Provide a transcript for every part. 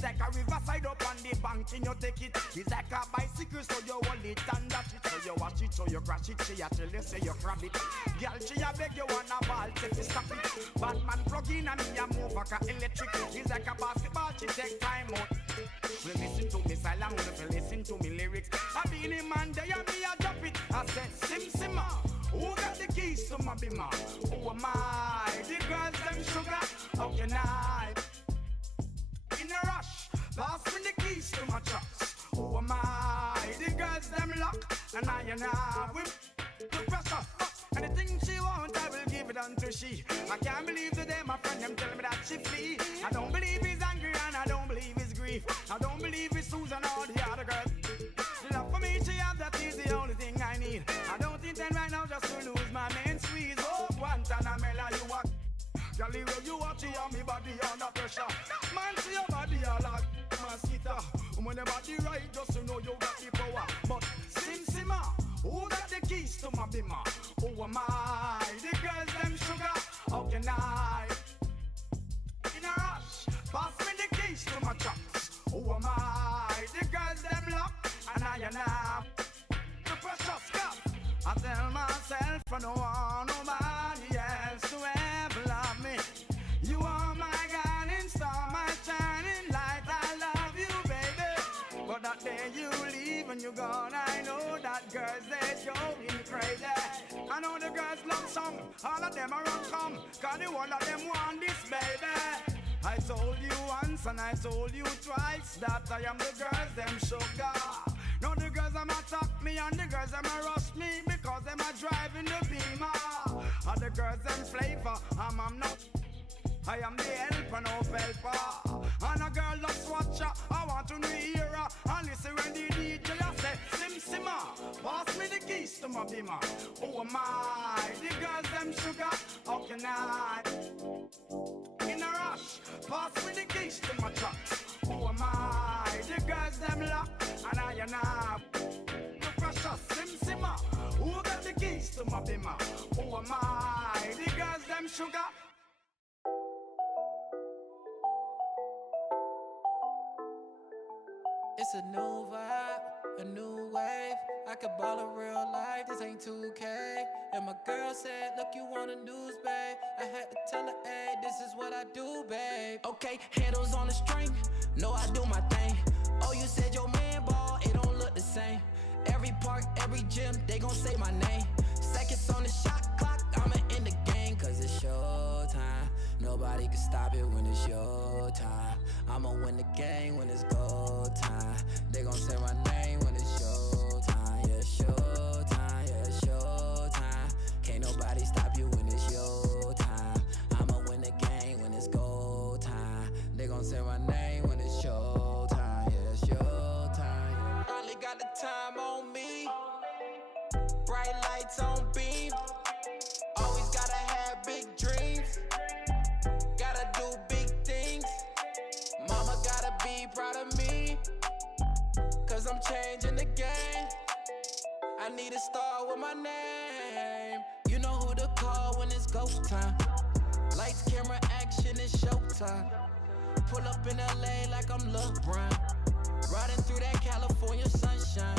It's like a riverside up on the bank and you take it. It's like a bicycle so you hold it and dash it. So you watch it, so you crash it. She a tell you say you grab it. Girl, she a beg you wanna ball, take it, stop it. Batman plug in and me a move like a electric. It's like a basketball, she take time out. Well, listen to me silent, well, listen to me lyrics. I been in man, they and me a drop it. I said, Sim Simma, who got the keys to my bimmer? Who am I? The girls them sugar, how can I? In a rush, pass me the keys to my trucks. Who am I? The girls them lock, and I whip the pressure. And the thing she want, I will give it unto she. I can't believe today my friend them tell me that she flee. I don't believe he's angry and I don't believe his grief. I don't believe it's Susan or the other girls. The love for me she have, that is the only thing I need. I don't intend right now just to lose my main squeeze. Oh, Guantanamela, you are Jolly well you watch it on me body under pressure. Man see your body all like mosquito. When the body right just to know you got the power. But Sim Simma, who got the keys to my bimmer? Who am I? The girls them sugar, how can I? In a rush, pass me the keys to my trucks. Who am I? The girls them lock, and I the precious cup. I tell myself I don't want nobody else to ever love me. You are my guiding star, my shining light. I love you, baby. But that day you leave and you're gone, I know that girls they going crazy. I know the girls love some, all of them are come, cause the one of them want this, baby. I told you once and I told you twice that I am the girls them sugar. Now the girls them attack me and the girls them rush me because them are driving the beamer. And the girls them flavor, I'm not. I am the helper, no helper. And a girl loves watcher, I want to hear her. And listen when the DJ I say, Sim Simma, pass me the keys to my bimmer. Who am I? The girls them sugar, how can I? In a rush, pass me the keys to my trucks. Who am I? The girls them lock, and I the precious Sim Simma. Who got the keys to my bimmer? Who am I? The girls them sugar. It's a new vibe, a new wave. I could ball in real life, this ain't 2K. And my girl said, look, you want the news, babe. I had to tell her, hey, this is what I do, babe. Okay, handles on the string, know I do my thing. Oh, you said your man ball, it don't look the same. Every park, every gym, they gon' say my name. Seconds on the shot clock, I'ma end the game. Cause it's showtime, nobody can stop it when it's your time. I'ma win the game when it's go time. They gon' say my name when it's showtime. Yeah, showtime, yeah, showtime. Can't nobody stop you when it's your time. I'ma win the game when it's go time. They gon' say my name when it's showtime. Yeah, showtime. Finally got the time on me. Bright lights on beam. Always gotta have big dreams. Gotta do big things. Mama gotta be proud of me. Cause I'm changing the game. I need a star with my name. You know who to call when it's go time. Lights, camera, action, it's showtime. Pull up in LA like I'm LeBron. Riding through that California sunshine.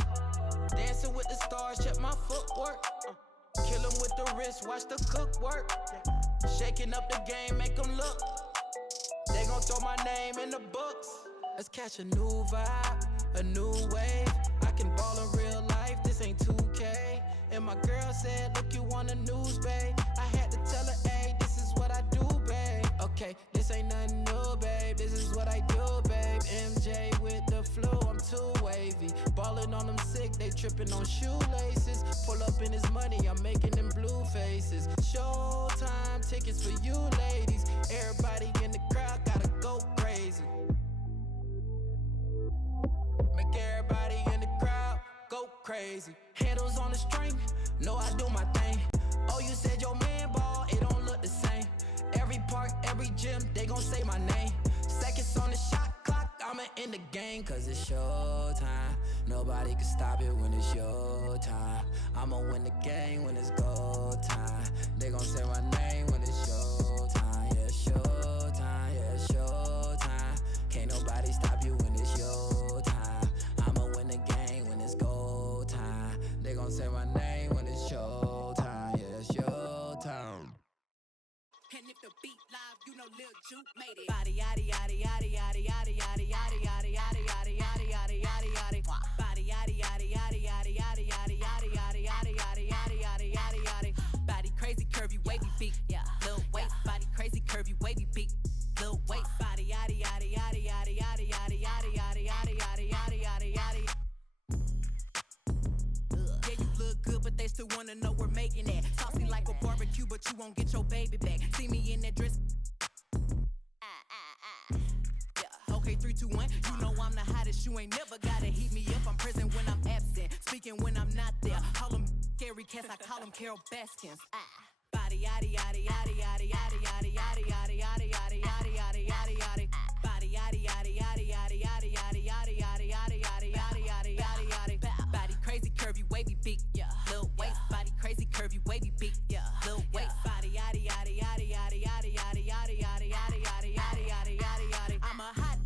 Dancing with the stars, check my footwork. Kill 'em with the wrist, watch the cook work. Shaking up the game, make 'em look. They gon' throw my name in the books. Let's catch a new vibe, a new wave. I can ball in real life, this ain't 2K. And my girl said, look, you want the news, babe. I had to tell her, hey, this is what I do, babe. Okay, this ain't nothing new, babe. This is what I do, babe. MJ with the flu, I'm too wavy. Ballin' on them sick, they trippin' on shoelaces. Pull up in his money, I'm making them blue faces. Showtime tickets for you ladies. Everybody in the crowd gotta go crazy. Make everybody in the crowd go crazy. Handles on the string, know I do my thing. Oh, you said your man ball, it don't look the same. Every park, every gym, they gon' say my name. Seconds on the shot clock, I'ma end the game. Cause it's showtime, nobody can stop it when it's your time. I'ma win the game when it's go time. They gon' say my name when it's showtime. Yeah, showtime, yeah, showtime. Can't nobody stop Body yaddy yaddy yaddy yaddy yaddy yaddy yaddy yaddy yaddy yaddy yaddy yaddy yaddy yaddy. Body yaddy yaddy yaddy yaddy yaddy yaddy yaddy yaddy yaddy yaddy yaddy yaddy yaddy yaddy. Body crazy, curvy, wavy, big, yeah. Little waist, body crazy, curvy, wavy, big. Little waist, body yaddy yaddy yaddy yaddy yaddy yaddy yaddy yaddy yaddy yaddy yaddy yaddy yaddy. Yeah, you look good, but they still wanna know we're making it. Saucy like a barbecue, but you won't get your baby back. See me in that dress. Yeah, okay, 3, 2, 1. You know I'm the hottest. You ain't never gotta heat me up. I'm present when I'm absent, speaking when I'm not there. Call them scary cats, I call them Carol Baskins. Body yaddy yaddy yaddy yaddy yaddy yaddy yaddy yaddy yaddy yaddy yaddy yaddy yaddy yaddy. Body yaddy yaddy yaddy yaddy yaddy yaddy yaddy yaddy yaddy yaddy yaddy yaddy yaddy yaddy. Body crazy, curvy, wavy, big, yeah. Little waist, body crazy, curvy, wavy, big, yeah. Little waist, body yaddy yaddy yaddy yaddy yaddy yaddy yaddy yaddy yaddy yaddy yaddy yaddy yaddy yaddy. I'm a hot.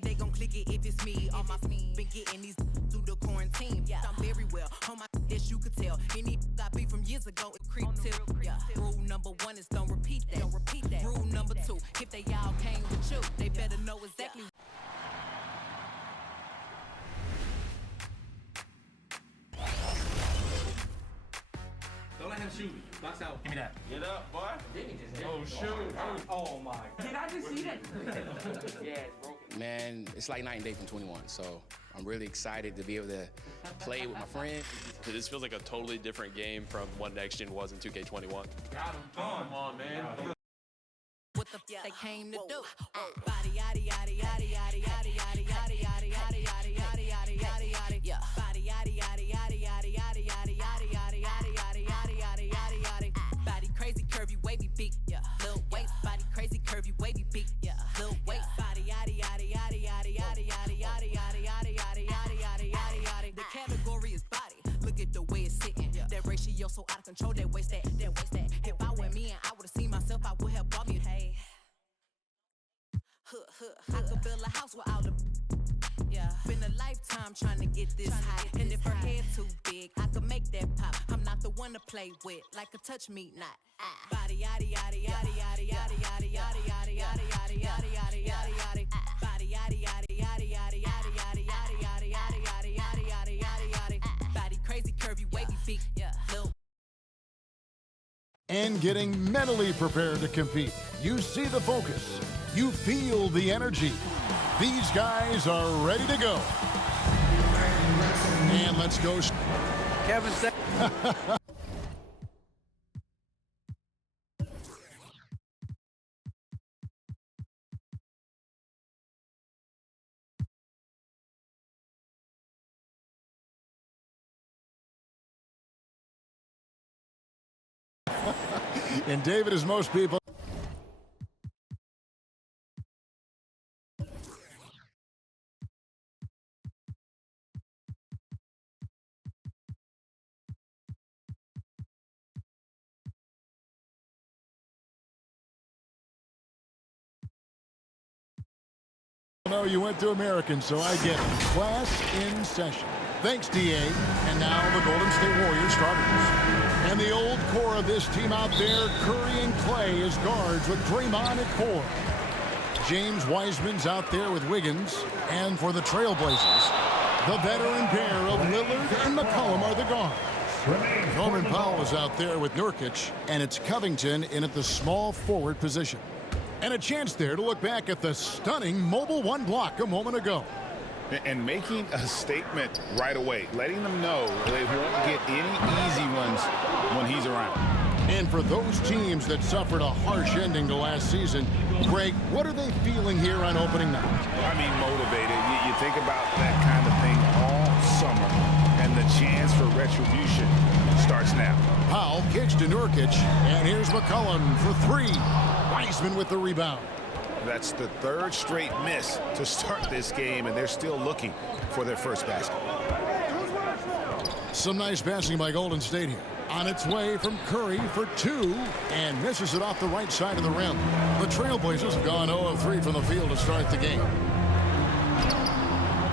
They gon' click it if it's me. All my been getting these through the quarantine. Yeah, I'm very well on my as you could tell. Any I be from years ago, it creep till. Yeah. Rule number 1 is don't repeat that. Don't repeat that. Rule number 2, if they all came with you, they better know exactly. Don't let him shoot me. Box out. Give me that. Get up, boy. Oh, shoot. Oh my. Did I just see that? Yeah, it's broken. Man, it's like night and day from 21, so I'm really excited to be able to play with my friends. This feels like a totally different game from what Next Gen was in 2K21. Got him. Come on, man. What the they came to do? Body yaddy yaddy yaddy yaddy yaddy yaddy yaddy yaddy yaddy yaddy yaddy yaddy yaddy yaddy. Yeah. Body yaddy yaddy yaddy yaddy yaddy yaddy yaddy yaddy yaddy yaddy yaddy yaddy yaddy yaddy. Body crazy, curvy, wavy, big. Yeah. Little waist, body crazy, curvy, wavy, big. Yeah. Little waist, body yaddy yaddy yaddy yaddy yaddy yaddy yaddy yaddy yaddy yaddy yaddy yaddy yaddy yaddy. The category is body. Look at the way it's sitting. That ratio so out of control. That waist that. If I were me and I would've seen myself, I would have bought me. Hey. I could build a house with all the. Yeah, been a lifetime trying to get this high. And if her head too big, I could make that pop. I'm not the one to play with, like a touch me not. Body yaddy yaddy yaddy yaddy yaddy yaddy yaddy yaddy yaddy yaddy yaddy yaddy yaddy yaddy. Body yaddy yaddy yaddy yaddy yaddy yaddy yaddy yaddy yaddy yaddy yaddy yaddy yaddy yaddy. Body crazy, curvy, wavy, big, yeah. Little. And getting mentally prepared to compete. You see the focus. You feel the energy. These guys are ready to go. And let's go. Kevin said. And David, as most people. No, you went to American, so I get it. Class in session. Thanks, DA. And now the Golden State Warriors starters. And the old core of this team out there, Curry and Clay as guards with Draymond at 4. James Wiseman's out there with Wiggins. And for the Trailblazers, the veteran pair of Lillard and McCollum are the guards. Norman Powell is out there with Nurkic, and it's Covington in at the small forward position. And a chance there to look back at the stunning Mobile One block a moment ago. And making a statement right away, letting them know they won't get any easy ones when he's around. And for those teams that suffered a harsh ending to last season, Greg, what are they feeling here on opening night? I mean, motivated. You think about that kind of thing all summer, and the chance for retribution starts now. Powell kicks to Nurkic, and here's McCollum for 3. Wiseman with the rebound. That's the 3rd straight miss to start this game, and they're still looking for their first basket. Some nice passing by Golden State here. On its way from Curry for 2, and misses it off the right side of the rim. The Trailblazers have gone 0 of 3 from the field to start the game.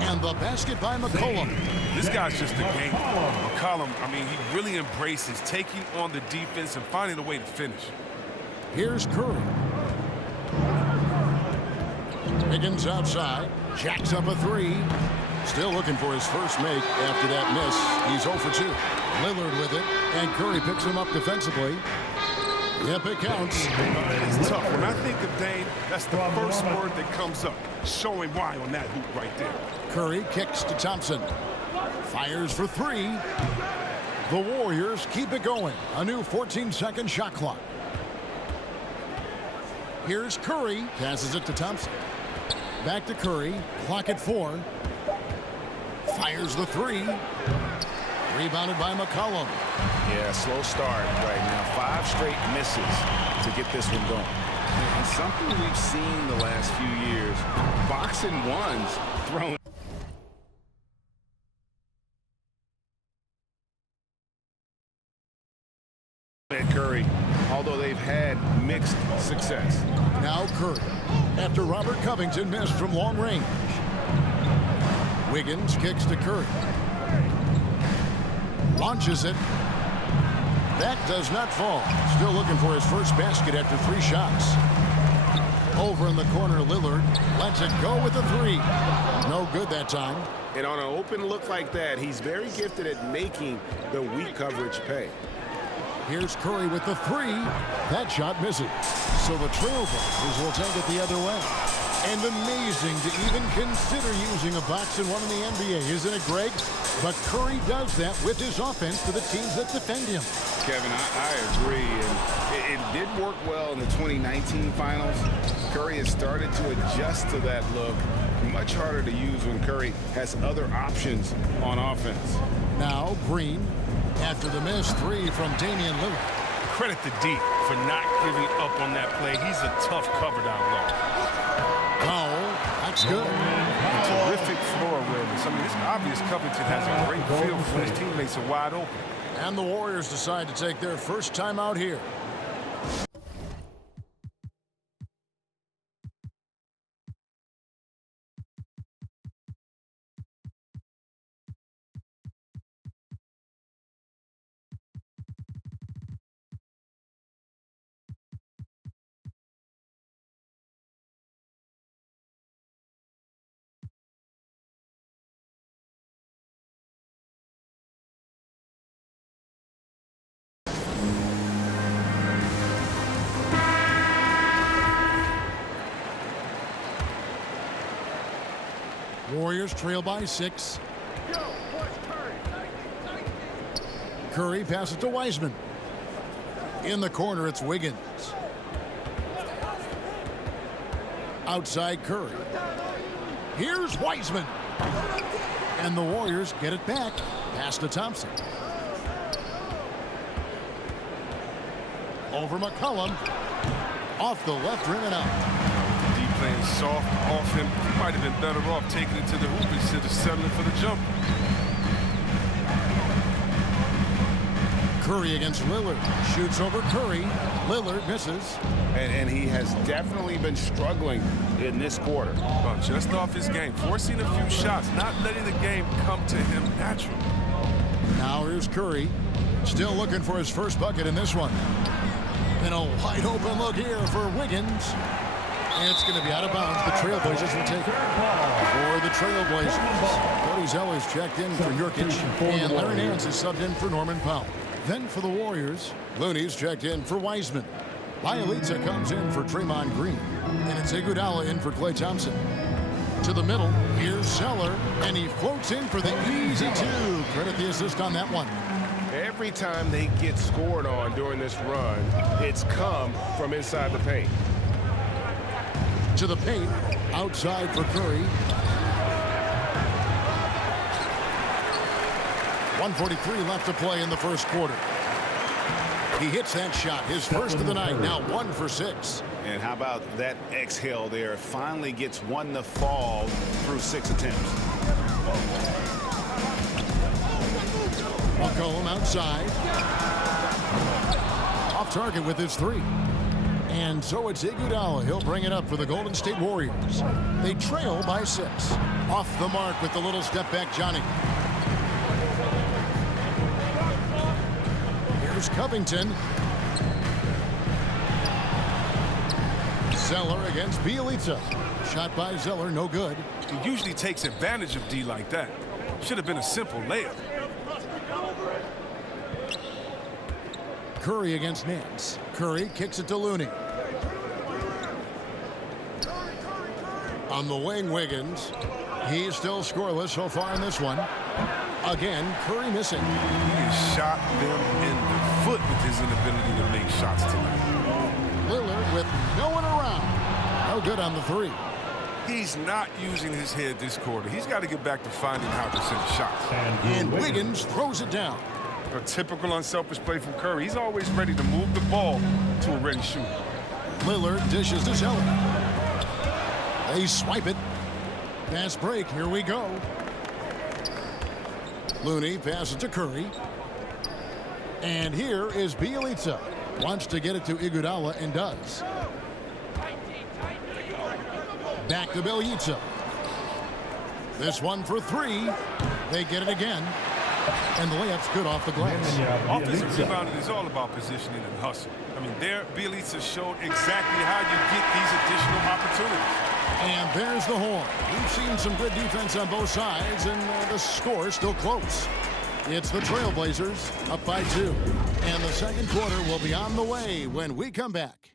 And the basket by McCollum. This guy's just a game. McCollum, I mean, he really embraces taking on the defense and finding a way to finish. Here's Curry. Wiggins outside. Jacks up a three. Still looking for his first make after that miss. He's 0 for 2. Lillard with it, and Curry picks him up defensively. Yep, it counts. It's tough. When I think of Dame, that's the first word that comes up. Show him why on that hoop right there. Curry kicks to Thompson. Fires for three. The Warriors keep it going. A new 14-second shot clock. Here's Curry. Passes it to Thompson. Back to Curry. Clock at 4. Fires the three. Rebounded by McCollum. Yeah, slow start right now. 5 straight misses to get this one going. And something we've seen the last few years, boxing ones thrown. Curry, although they've had mixed success. Now Curry, after Robert Covington missed from long range. Wiggins kicks to Curry. Launches it. That does not fall. Still looking for his first basket after 3 shots. Over in the corner, Lillard lets it go with a 3. No good that time. And on an open look like that, he's very gifted at making the weak coverage pay. Here's Curry with the 3. That shot misses. So the Trailblazers will take it the other way. And amazing to even consider using a box and one in the NBA, isn't it, Greg? But Curry does that with his offense to the teams that defend him. Kevin, I agree. And it did work well in the 2019 finals. Curry has started to adjust to that look. Much harder to use when Curry has other options on offense. Now Green, after the missed 3 from Damian Lillard. Credit to D for not giving up on that play. He's a tough cover down low. Oh, that's good. Terrific floor awareness. I mean, it's obvious Covington has a great feel for his teammates are wide open. And the Warriors decide to take their first time out here. Warriors trail by 6. Curry passes to Wiseman. In the corner, it's Wiggins. Outside Curry. Here's Wiseman. And the Warriors get it back. Pass to Thompson. Over McCollum. Off the left rim and out. Playing soft off him. He might have been better off taking it to the hoop instead of settling for the jumper. Curry against Lillard. Shoots over Curry. Lillard misses. And he has definitely been struggling in this quarter. Just off his game. Forcing a few shots. Not letting the game come to him naturally. Now here's Curry. Still looking for his first bucket in this one. And a wide open look here for Wiggins. And it's going to be out of bounds. The Trailblazers will take it. For the Trailblazers, Cody Zeller's checked in for Nurkic, and Larry Nance is subbed in for Norman Powell. Then for the Warriors, Looney's checked in for Wiseman. Bielitsa comes in for Draymond Green, and it's Iguodala in for Klay Thompson. To the middle, here's Zeller, and he floats in for the easy 2. Credit the assist on that one. Every time they get scored on during this run, it's come from inside the paint. To the paint, outside for Curry. 1:43 left to play in the first quarter. He hits that shot, his first of the night, now 1 for 6. And how about that exhale there? Finally gets one to fall through 6 attempts. McCollum outside. Off target with his 3. And so it's Iguodala. He'll bring it up for the Golden State Warriors. They trail by 6. Off the mark with the little step back Johnny. Here's Covington. Zeller against Bjelica. Shot by Zeller, no good. He usually takes advantage of D like that. Should have been a simple layup. Curry against Nance. Curry kicks it to Looney. On the wing, Wiggins. He's still scoreless so far in this one. Again, Curry missing. He has shot them in the foot with his inability to make shots tonight. Lillard with no one around. No good on the three. He's not using his head this quarter. He's got to get back to finding how to send shots. And Wiggins throws it down. A typical unselfish play from Curry. He's always ready to move the ball to a ready shooter. Lillard dishes to Zeller. They swipe it. Pass break. Here we go. Looney passes to Curry. And here is Bjelica. Wants to get it to Iguodala and does. Back to Bjelica. This one for three. They get it again. And the layup's good off the glass. Offensive rebounding is all about positioning and hustle. I mean, there, Bjelica showed exactly how you get these additional opportunities. And there's the horn. We've seen some good defense on both sides, and the score is still close. It's the Trailblazers up by 2. And the second quarter will be on the way when we come back.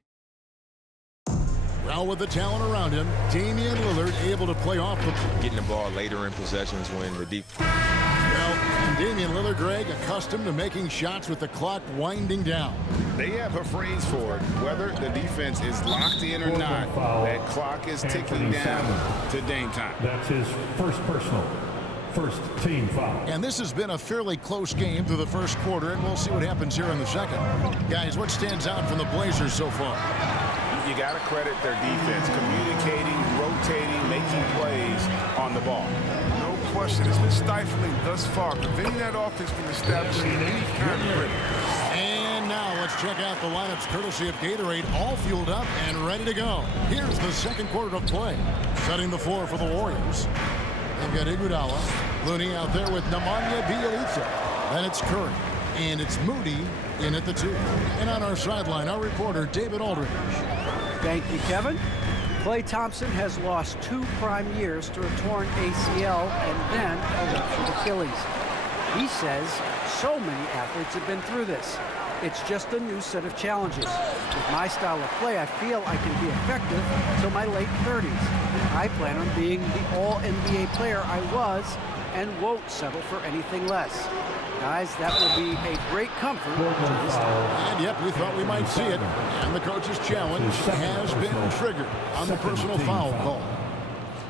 Well, with the talent around him, Damian Lillard able to play off the... Getting the ball later in possessions when the deep... Well, Damian Lillard, Greg, accustomed to making shots with the clock winding down. They have a phrase for it. Whether the defense is locked in or not, that clock is ticking down to Dame time. That's his first personal. First team foul. And this has been a fairly close game through the first quarter, and we'll see what happens here in the second. Guys, what stands out from the Blazers so far? You got to credit their defense, communicating, rotating, making plays on the ball. No question. It's been stifling thus far, preventing that offense from establishing any kind of rhythm. And now let's check out the lineups courtesy of Gatorade, all fueled up and ready to go. Here's the second quarter of play. Setting the floor for the Warriors. They've got Iguodala, Looney out there with Nemanja Bjelica. Then it's Curry. And it's Moody in at the 2. And on our sideline, our reporter, David Aldridge. Thank you, Kevin. Klay Thompson has lost 2 prime years to a torn ACL and then a ruptured Achilles. He says so many athletes have been through this. It's just a new set of challenges. With my style of play, I feel I can be effective until my late 30s. I plan on being the all-NBA player I was and won't settle for anything less. Guys, that will be a great comfort to this team. And yep, we thought we might see it. And the coach's challenge has been triggered on the personal foul call.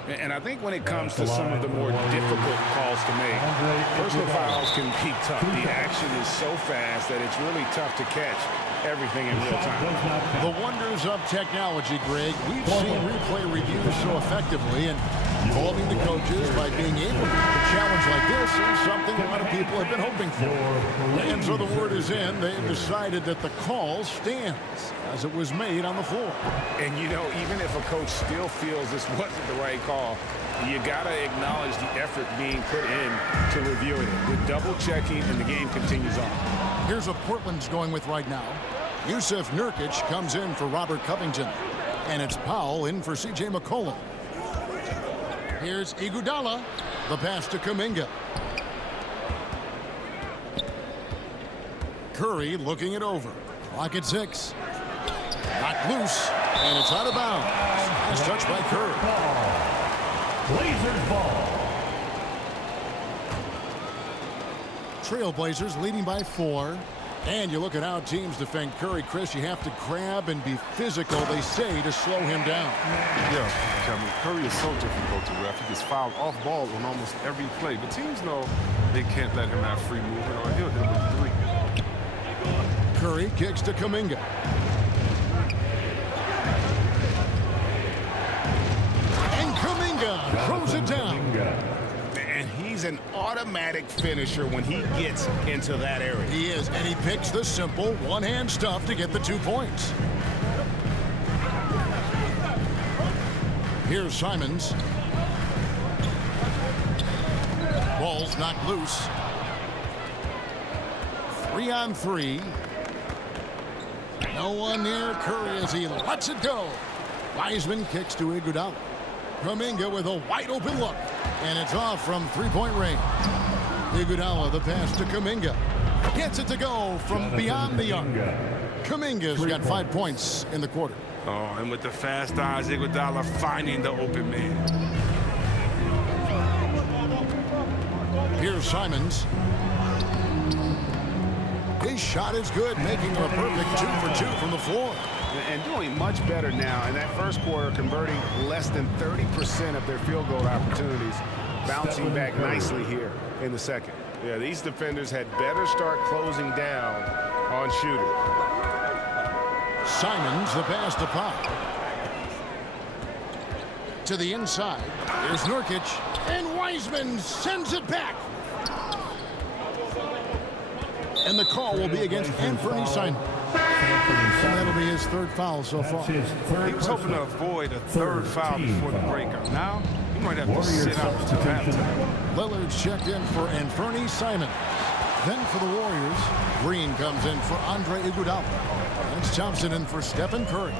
And I think when it comes to some of the more difficult calls to make, personal fouls can be tough. The action is so fast that it's really tough to catch everything in real time. The wonders of technology, Greg. We've seen replay reviews so effectively, and involving the coaches by being able to a challenge like this is something a lot of people have been hoping for. And so the word is in. They've decided that the call stands as it was made on the floor. And, you know, even if a coach still feels this wasn't the right call, you got to acknowledge the effort being put in to reviewing it. With double-checking, and the game continues on. Here's what Portland's going with right now. Yusuf Nurkic comes in for Robert Covington. And it's Powell in for C.J. McCollum. Here's Iguodala. The pass to Kuminga. Curry looking it over. Clock at 6. Knocked loose. And it's out of bounds. Nice touch by Curry. Blazers ball. Trailblazers leading by 4. And you look at how teams defend Curry, Chris. You have to grab and be physical, they say, to slow him down. Yeah, Kevin, Curry is so difficult to ref. He gets fouled off ball on almost every play. But teams know they can't let him have free movement or he'll hit with 3. Curry kicks to Kuminga. And Kuminga throws it down. And he's an automatic finisher when he gets into that area. He is, and he picks the simple one-hand stuff to get the 2 points. Here's Simons. Ball's knocked loose. 3 on 3. No one near Curry as he lets it go. Wiseman kicks to Iguodala. Kuminga with a wide open look. And it's off from three-point range. Iguodala, the pass to Kuminga. Gets it to go from beyond the arc. Kuminga's got 5 points in the quarter. Oh, and with the fast eyes, Iguodala finding the open man. Here's Simons. His shot is good, making a perfect 2 for 2 from the floor. And doing much better now. In that first quarter, converting less than 30% of their field goal opportunities. Bouncing back nicely here in the second. Yeah, these defenders had better start closing down on shooting. Simons, the pass to Powell. To the inside. Here's Nurkic. And Wiseman sends it back. And the call will be against Anthony Simons. And that'll be his third foul so far. He was hoping to avoid a third foul before the breakout. Now, he might have to sit out until halftime. Lillard's checked in for Anthony Simons. Then for the Warriors, Green comes in for Andre Iguodala. That's Thompson in for Stephen Curry.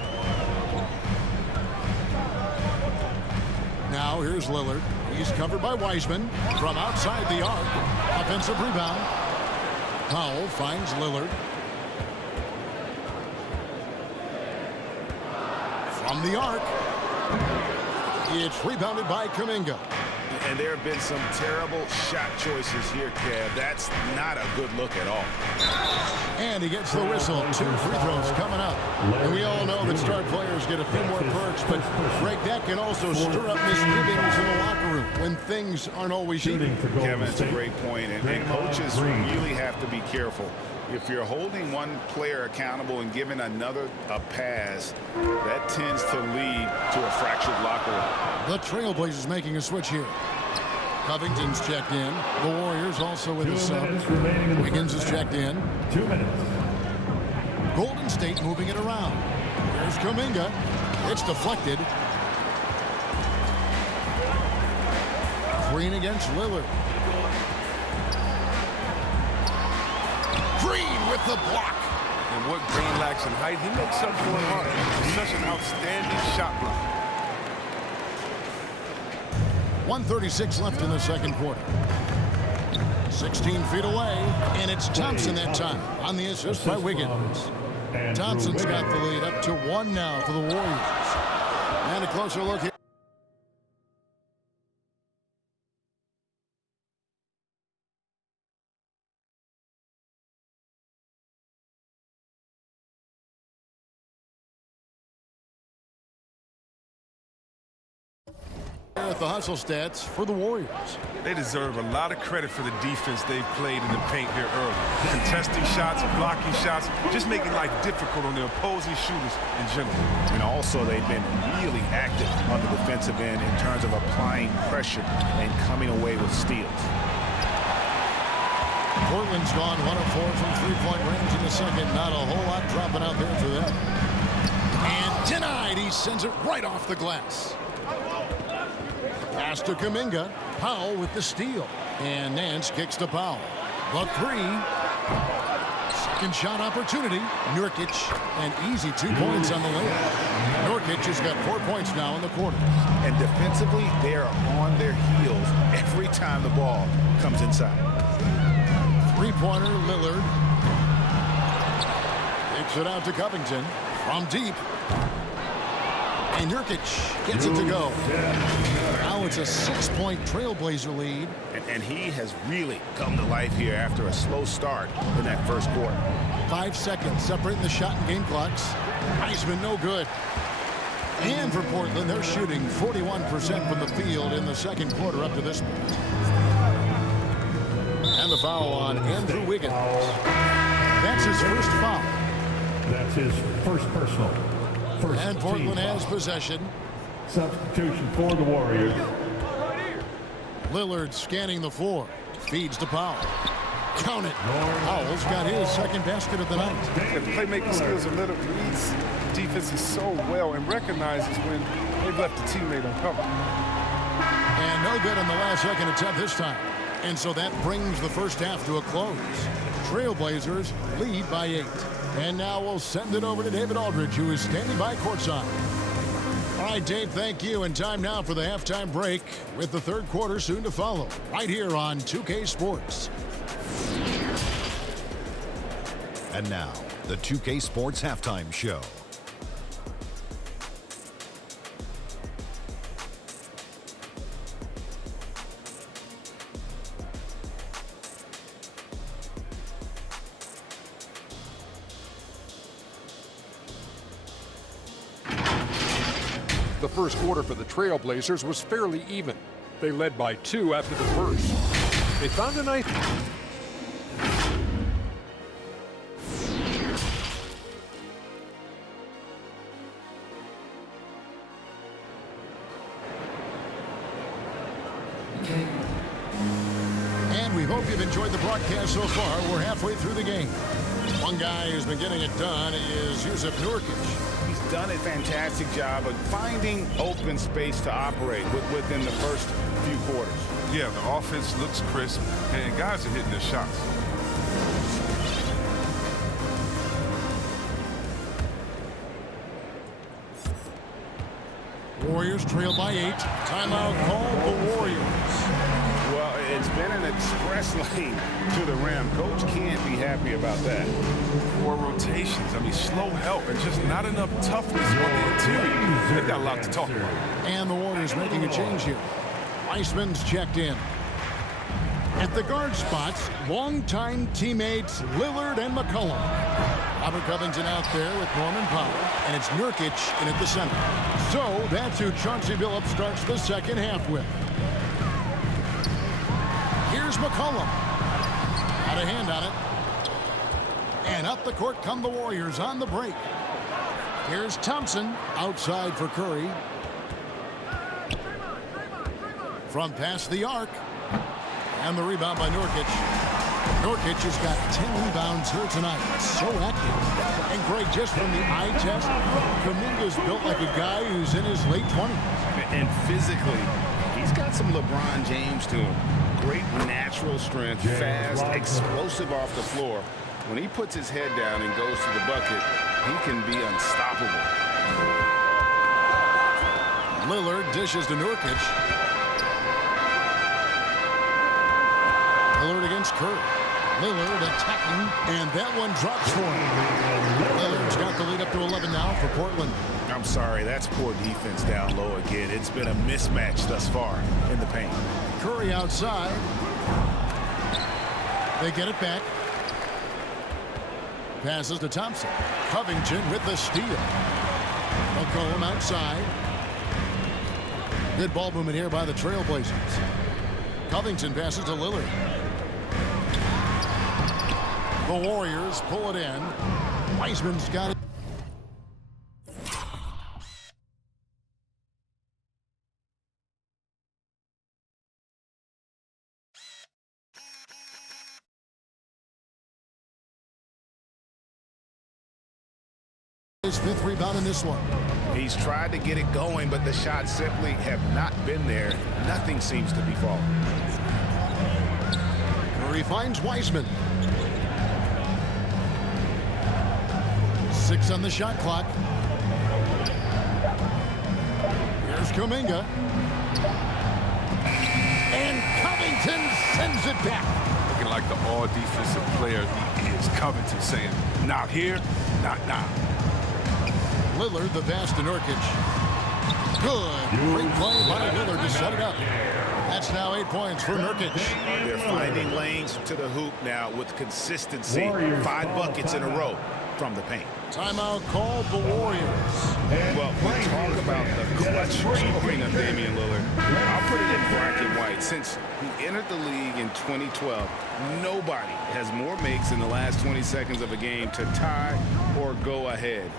Now here's Lillard. He's covered by Wiseman from outside the arc. Offensive rebound. Powell finds Lillard. From the arc. It's rebounded by Kuminga. And there have been some terrible shot choices here, Kev. That's not a good look at all. And he gets the whistle. 2 free throws coming up. And we all know that star players get a few more perks, but Greg, that can also stir up misgivings in the locker room when things aren't always even. Kevin, it's a great point, and coaches really have to be careful. If you're holding one player accountable and giving another a pass, that tends to lead to a fractured locker room. The Trailblazers making a switch here. Covington's checked in. The Warriors also with a sub. Wiggins is checked in. 2 minutes. Golden State moving it around. There's Kuminga. It's deflected. Green against Lillard. Green with the block. And what Green lacks in height, he makes up for it hard. He's such an outstanding shot blocker. 1:36 left in the second quarter. 16 feet away, and it's Thompson that time on the assist by Wiggins. Thompson's got the lead up to 1 now for the Warriors. And a closer look here. At the hustle stats for the Warriors. They deserve a lot of credit for the defense they've played in the paint here early. Contesting shots, blocking shots, just making life difficult on the opposing shooters in general. And also they've been really active on the defensive end in terms of applying pressure and coming away with steals. Portland's gone 1 of 4 from three-point range in the second. Not a whole lot dropping out there for them. And denied. He sends it right off the glass. Pass to Kuminga. Powell with the steal. And Nance kicks to Powell. The 3. Second shot opportunity. Nurkic. And easy 2 points on the layup. Nurkic has got 4 points now in the quarter. And defensively, they are on their heels every time the ball comes inside. Three-pointer, Lillard. Takes it out to Covington. From deep. And Nurkic gets it to go. Now it's a 6-point Trailblazer lead. And he has really come to life here after a slow start in that first quarter. 5 seconds separating the shot and game clocks. Wiseman no good. And for Portland, they're shooting 41% from the field in the second quarter up to this point. And the foul on Andrew Wiggins. That's his first foul. That's his first personal. And Portland has possession. Substitution for the Warriors. Lillard scanning the floor. Feeds to Powell. Count it. Powell's got his second basket of the night. The playmaking skills of Lillard reads defenses so well and recognizes when they've left a teammate uncovered. And no good on the last second attempt this time. And so that brings the first half to a close. Trailblazers lead by 8. And now we'll send it over to David Aldridge, who is standing by courtside. All right, Dave, thank you. And time now for the halftime break with the third quarter soon to follow right here on 2K Sports. And now, the 2K Sports Halftime Show. The first quarter for the Trailblazers was fairly even. They led by 2 after the first. They found a nice... And we hope you've enjoyed the broadcast so far. We're halfway through the game. One guy who's been getting it done is Jusuf Nurkic. He's done a fantastic job of finding open space to operate within the first few quarters. Yeah, the offense looks crisp, and guys are hitting their shots. Warriors trail by 8. Timeout called the Warriors. Well, it's been an express lane to the rim. Coach can't be happy about that. 4 rotations. I mean, slow help and just not enough toughness on the interior. They've got a lot to talk about. And the Warriors making a change here. Weissman's checked in. At the guard spots, longtime teammates Lillard and McCollum. Robert Covington out there with Norman Powell, and it's Nurkic in at the center. So that's who Chauncey Billups starts the second half with. Here's McCollum. Got a hand on it. And up the court come the Warriors on the break. Here's Thompson outside for Curry. From past the arc. And the rebound by Nurkic. Nurkic has got 10 rebounds here tonight. So active. And Greg, just from the eye test, Kuminga's built like a guy who's in his late 20s. And physically, he's got some LeBron James to him. Great natural strength, fast, explosive off the floor. When he puts his head down and goes to the bucket, he can be unstoppable. Lillard dishes to Nurkic. Lillard against Curry. Lillard attacking, and that one drops for him. Lillard's got the lead up to 11 now for Portland. I'm sorry, that's poor defense down low again. It's been a mismatch thus far in the paint. Curry outside. They get it back. Passes to Thompson. Covington with the steal. McCollum outside. Good ball movement here by the Trailblazers. Covington passes to Lillard. The Warriors pull it in. Weissman's got it. His 5th rebound in this one. He's tried to get it going, but the shots simply have not been there. Nothing seems to be falling. Curry finds Weissman. 6 on the shot clock. Here's Kuminga. And Covington sends it back. Looking like the all-defensive player he is. Covington saying, not here, not now. Lillard, the pass to Nurkic. Good. Great play by Lillard to set it up. That's now 8 points for Nurkic. They're finding lanes to the hoop now with consistency. 5 buckets in a row from the paint. Timeout called the Warriors. Well, we talk about the clutch scoring of Damian Lillard. I'll put it in black and white. Since he entered the league in 2012, nobody has more makes in the last 20 seconds of a game to tie or go ahead.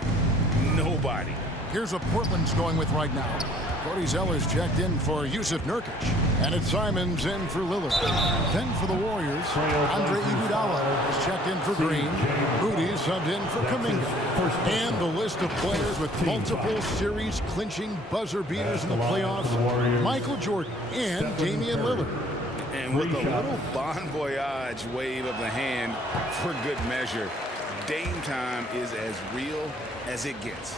Nobody. Here's what Portland's going with right now. Cody Zeller's checked in for Jusuf Nurkic. And it's Simons in for Lillard. Then for the Warriors, Andre Iguodala is checked in for Green. Rudy subbed in for Kuminga. And the list of players with multiple series clinching buzzer beaters in the playoffs. Michael Jordan and Damian Lillard. And with a little bon voyage wave of the hand for good measure, Dame time is as real as it gets.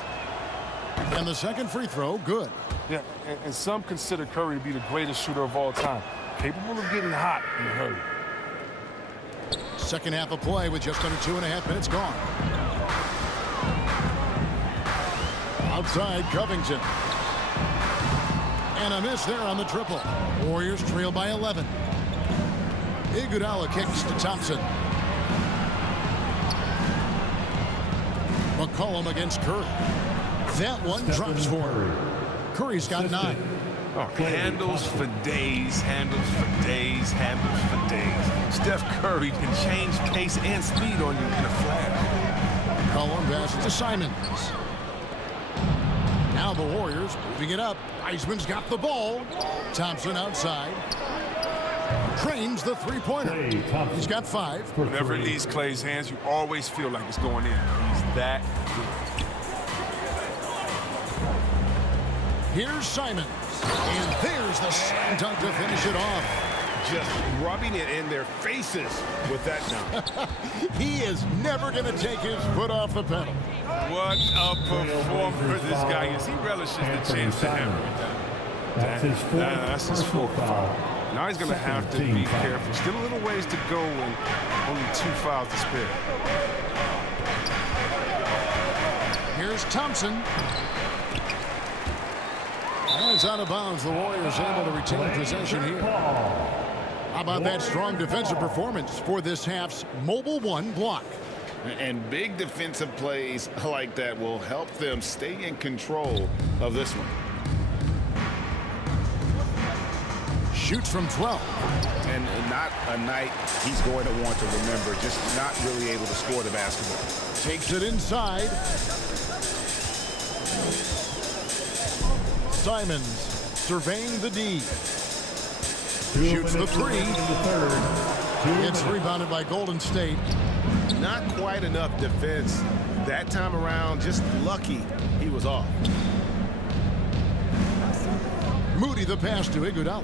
And the second free throw, good. Yeah, and some consider Curry to be the greatest shooter of all time, capable of getting hot in a hurry. Second half of play with just under 2.5 minutes gone. Outside Covington. And a miss there on the triple. Warriors trail by 11. Iguodala kicks to Thompson. McCollum against Curry. That one drops for him. Curry's got 9. Oh, handles for days, handles for days, handles for days. Steph Curry can change pace and speed on you in a flash. McCollum passes to Simons. Now the Warriors moving it up. Wiseman's got the ball. Thompson outside. Trains the three-pointer. He's got 5. Whenever it leaves Clay's hands, you always feel like it's going in. He's that good. Here's Simons. And there's the slam dunk to finish it off. Just rubbing it in their faces with that dunk. He is never going to take his foot off the pedal. What a performer this guy is. He relishes the chance to hammer it down. That's his fourth foul. Now he's going to have to be careful. Still a little ways to go and only 2 fouls to spare. Here's Thompson. And it's out of bounds. The Warriors able to retain possession here. How about that strong defensive performance for this half's Mobile One block? And big defensive plays like that will help them stay in control of this one. Shoots from 12. And not a night he's going to want to remember. Just not really able to score the basketball. Takes it inside. Simons surveying the D. Shoots the 3. Gets rebounded by Golden State. Not quite enough defense that time around. Just lucky he was off. Moody the pass to Iguodala.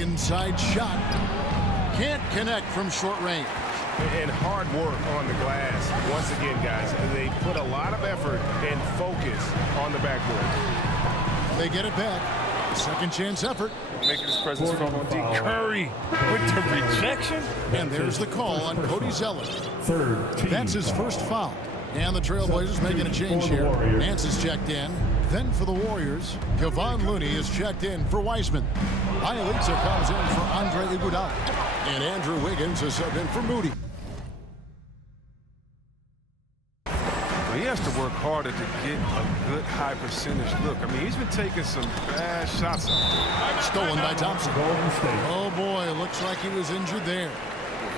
Inside shot. Can't connect from short range. And hard work on the glass. Once again, guys, they put a lot of effort and focus on the backboard. They get it back. Second chance effort. Making his presence felt on D. Curry with the rejection. And there's the call on Cody Zeller. Third team. That's his first foul. And the Trailblazers making a change here. Nance is checked in. Then for the Warriors, Kevon Looney is checked in for Wiseman. Bjelica comes in for Andre Iguodala. And Andrew Wiggins is subbed in for Moody. He has to work harder to get a good high percentage look. I mean, he's been taking some bad shots. Stolen by Thompson. Oh boy, looks like he was injured there.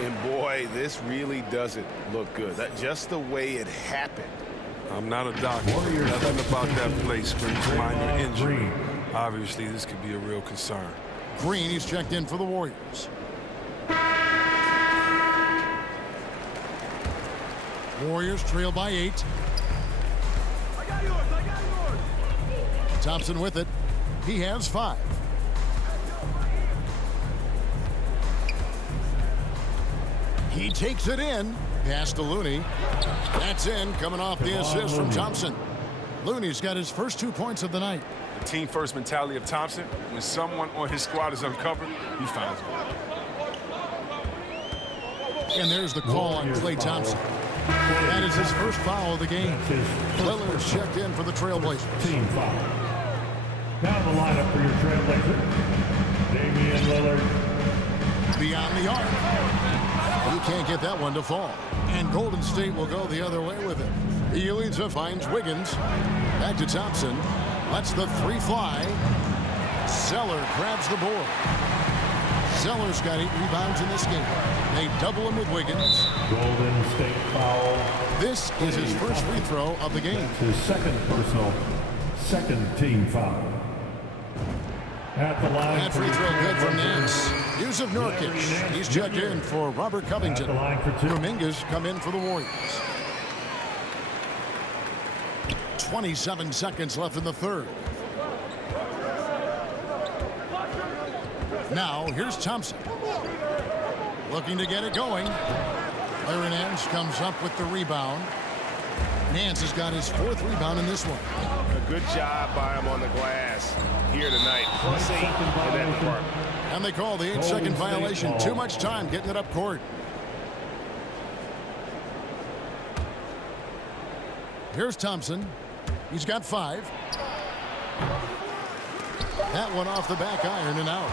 And boy, this really doesn't look good. That just the way it happened. I'm not a doctor. Nothing about that play screams minor injury. Obviously, this could be a real concern. Green, he's checked in for the Warriors. Warriors trail by 8. Thompson with it. He has 5. He takes it in. Pass to Looney. That's in, coming off the assist from Thompson. Looney's got his first 2 points of the night. The team-first mentality of Thompson. When someone on his squad is uncovered, he finds one. And there's the call on Klay Thompson. That is his first foul of the game. Lillard's checked in for the Trailblazers. Team foul. Now the lineup for your Trailblazer. Damian Lillard. Beyond the arc. He can't get that one to fall. And Golden State will go the other way with it. Bjelica finds Wiggins. Back to Thompson. Lets the 3 fly. Zeller grabs the board. Zeller's got 8 rebounds in this game. They double him with Wiggins. Golden State foul. This is his first free throw of the game. His second personal, second team foul. At the line. That free throw good from Nance. Yusuf Nurkic. He's checked in for Robert Covington. Dominguez come in for the Warriors. 27 seconds left in the third. Now, here's Thompson. Looking to get it going. Larry Nance comes up with the rebound. Nance has got his 4th rebound in this one. A good job by him on the glass here tonight. +8 in that department. And they call the 8-second violation. Too much time getting it up court. Here's Thompson. He's got 5. That one off the back iron and out.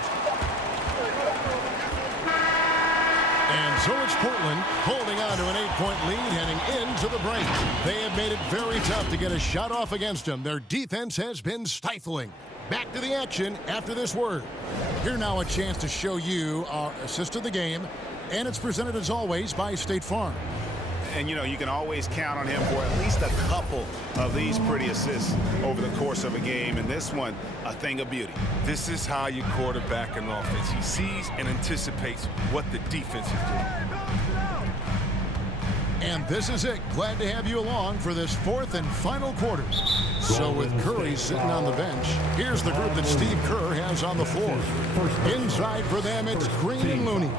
And so it's Portland holding on to an 8-point lead heading into the break. They have made it very tough to get a shot off against them. Their defense has been stifling. Back to the action after this word. Here now a chance to show you our assist of the game. And it's presented as always by State Farm. And, you know, you can always count on him for at least a couple of these pretty assists over the course of a game. And this one, a thing of beauty. This is how you quarterback an offense. He sees and anticipates what the defense is doing. And this is it. Glad to have you along for this 4th and final quarter. So with Curry sitting on the bench, here's the group that Steve Kerr has on the floor. Inside for them, it's Green and Looney.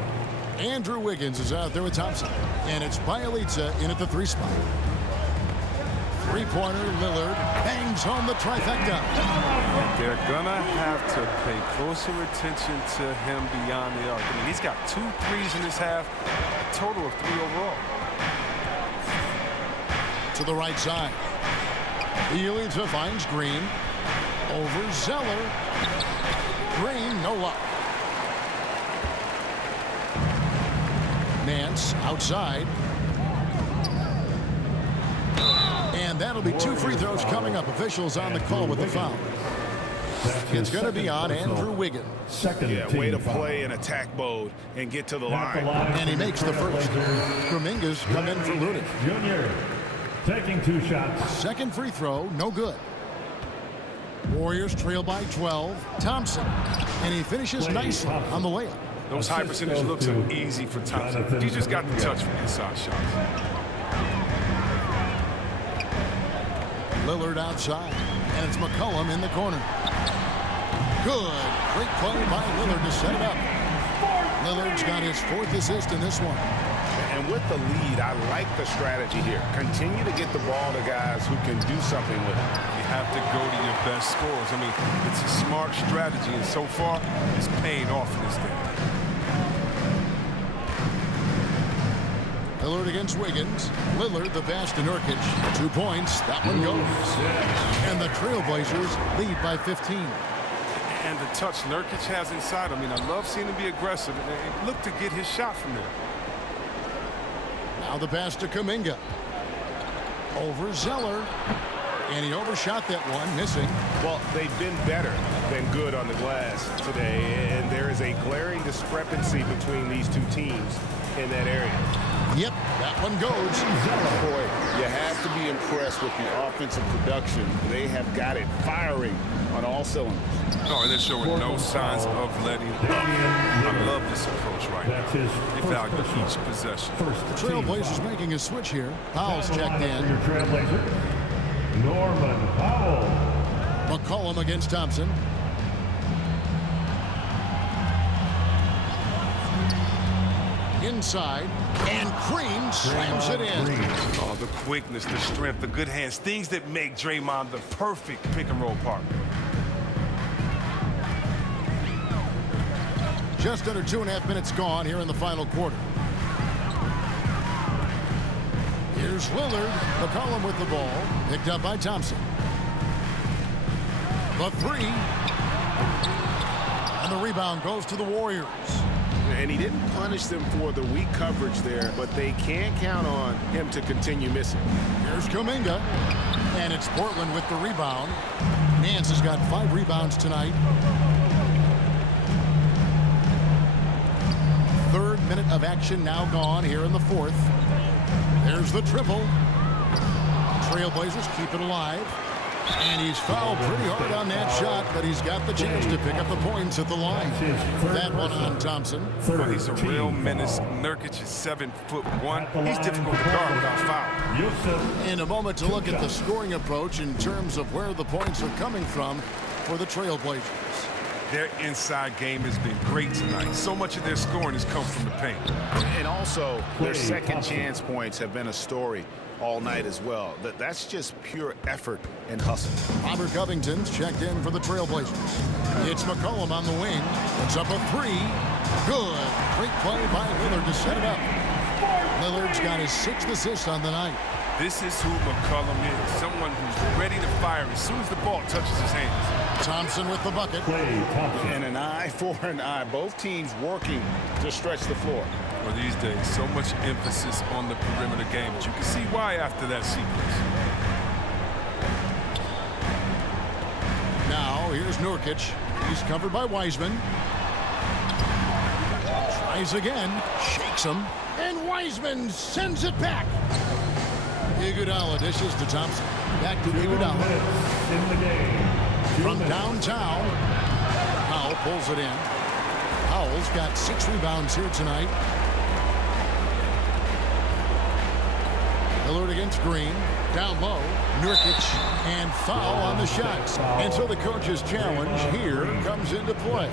Andrew Wiggins is out there with Thompson. And it's Bielitsa in at the 3 spot. 3-pointer, Lillard bangs home the trifecta. They're going to have to pay closer attention to him beyond the arc. I mean, he's got 2 threes in this half, a total of 3 overall. To the right side. Bielitsa finds Green. Over Zeller. Green, no luck. Nance outside. And that'll be 2 free throws coming up. Officials on the call with the foul. It's going to be on Andrew Wiggins. Way to play in attack mode and get to the line. And he makes the first. Kuminga's come in for Looney. Junior taking 2 shots. 2nd free throw, no good. Warriors trail by 12. Thompson. And he finishes nicely on the layup. Those high percentage looks are easy for Thompson. He just got the touch from inside shots. Lillard outside. And it's McCollum in the corner. Good. Great play by Lillard to set it up. Lillard's got his 4th assist in this one. And with the lead, I like the strategy here. Continue to get the ball to guys who can do something with it. You have to go to your best scorers. I mean, it's a smart strategy, and so far, it's paying off in this game. Lillard against Wiggins. Lillard, the pass to Nurkic. 2 points. That one goes. And the Trailblazers lead by 15. And the touch Nurkic has inside. I mean, I love seeing him be aggressive and look to get his shot from there. Now the pass to Kuminga. Over Zeller. And he overshot that one, missing. Well, they've been better than good on the glass today, and there is a glaring discrepancy between these 2 teams in that area. Yep, that one goes. Boy, you have to be impressed with the offensive production. They have got it firing on all cylinders. Oh, and they're showing no signs of letting up. I love this approach right now. They value each possession. The Trailblazers making a switch here. Powell's checked in. Your Trailblazer, Norman Powell. McCollum against Thompson. Inside, and Green slams it in. Oh, the quickness, the strength, the good hands, things that make Draymond the perfect pick-and-roll partner. Just under 2.5 minutes gone here in the final quarter. Here's Lillard. McCollum with the ball. Picked up by Thompson. The 3. And the rebound goes to the Warriors. And he didn't punish them for the weak coverage there, but they can't count on him to continue missing. Here's Kuminga. And it's Portland with the rebound. Nance has got 5 rebounds tonight. 3rd minute of action now gone here in the 4th. There's the triple. Trailblazers keep it alive. And he's fouled pretty hard on that shot, but he's got the chance to pick up the points at the line. That one on Thompson. Well, he's a real menace. Nurkic is 7'1". He's difficult to guard without foul. In a moment to look at the scoring approach in terms of where the points are coming from for the Trailblazers. Their inside game has been great tonight. So much of their scoring has come from the paint. And also, their second chance points have been a story all night as well. That's just pure effort and hustle. Robert Covington's checked in for the Trailblazers. It's McCollum on the wing. Puts up a three. Good. Great play by Lillard to set it up. Lillard's got his 6th assist on the night. This is who McCollum is, someone who's ready to fire as soon as the ball touches his hands. Thompson with the bucket. And an eye for an eye. Both teams working to stretch the floor. Well, these days, so much emphasis on the perimeter game, but you can see why after that sequence. Now, here's Nurkic. He's covered by Wiseman. Tries again. Shakes him. And Wiseman sends it back. Iguodala dishes to Thompson. Back to Iguodala. From downtown, Powell pulls it in. Powell's got 6 rebounds here tonight. Lillard against Green. Down low. Nurkic and foul on the shots. And so the coach's challenge here comes into play.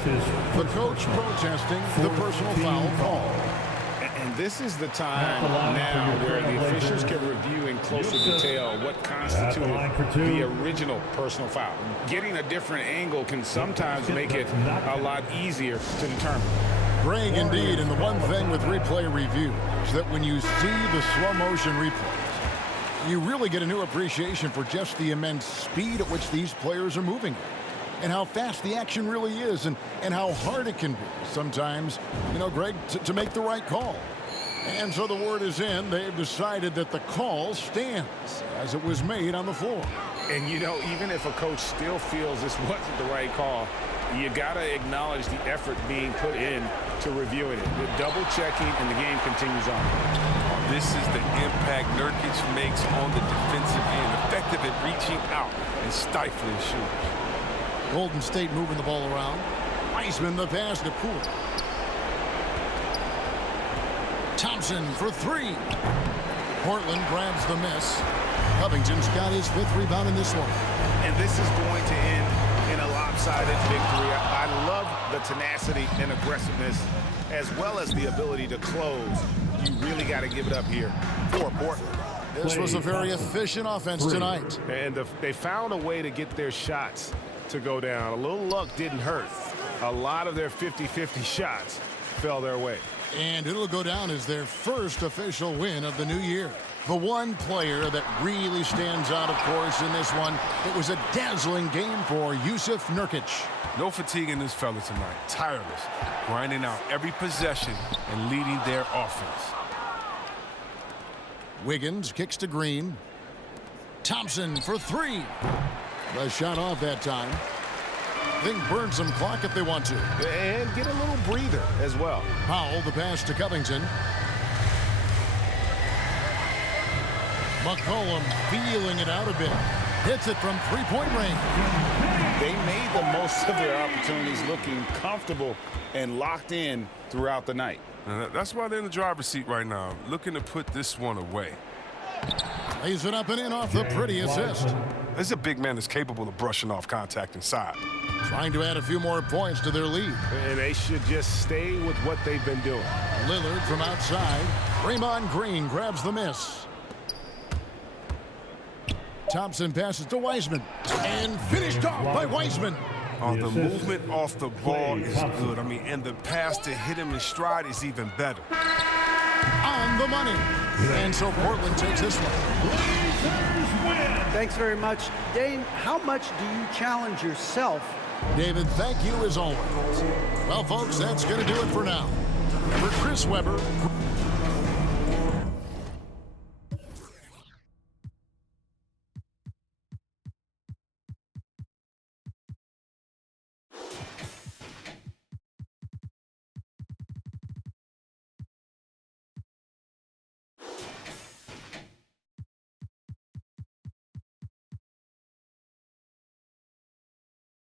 The coach protesting the personal foul call. And this is the time now where the officials can review in closer detail what constituted the original personal foul. Getting a different angle can sometimes make it a lot easier to determine. Greg, indeed, and the one thing with replay review is that when you see the slow motion replays, you really get a new appreciation for just the immense speed at which these players are moving and how fast the action really is and how hard it can be sometimes, you know, Greg, to make the right call. And so the word is in. They've decided that the call stands as it was made on the floor. And, you know, even if a coach still feels this wasn't the right call, you got to acknowledge the effort being put in to reviewing it. The double checking, and the game continues on. This is the impact Nurkic makes on the defensive end, effective at reaching out and stifling shooters. Golden State moving the ball around. Wiseman the pass to Poole. Thompson for 3. Portland grabs the miss. Covington's got his 5th rebound in this one. And this is going to end in a lopsided victory. I love the tenacity and aggressiveness as well as the ability to close. You really got to give it up here for Portland. This was a very efficient offense tonight. And they found a way to get their shots to go down. A little luck didn't hurt. A lot of their 50-50 shots fell their way. And it'll go down as their first official win of the new year. The one player that really stands out, of course, in this one, it was a dazzling game for Jusuf Nurkic. No fatigue in this fella tonight. Tireless, grinding out every possession and leading their offense. Wiggins kicks to Green. Thompson for 3. The shot off that time. They can burn some clock if they want to. And get a little breather as well. Powell, the pass to Covington. McCollum feeling it out a bit. Hits it from 3-point range. They made the most of their opportunities, looking comfortable and locked in throughout the night. That's why they're in the driver's seat right now, looking to put this one away. Lays it up and in off the pretty assist. This is a big man that's capable of brushing off contact inside. Trying to add a few more points to their lead. And they should just stay with what they've been doing. Lillard from outside. Draymond Green grabs the miss. Thompson passes to Wiseman. And finished off by Wiseman. The movement off the ball is good. I mean, and the pass to hit him in stride is even better. On the money. And so Portland takes this one. Thanks very much. Dane, how much do you challenge yourself? David, thank you as always. Well, folks, that's going to do it for now. For Chris Webber,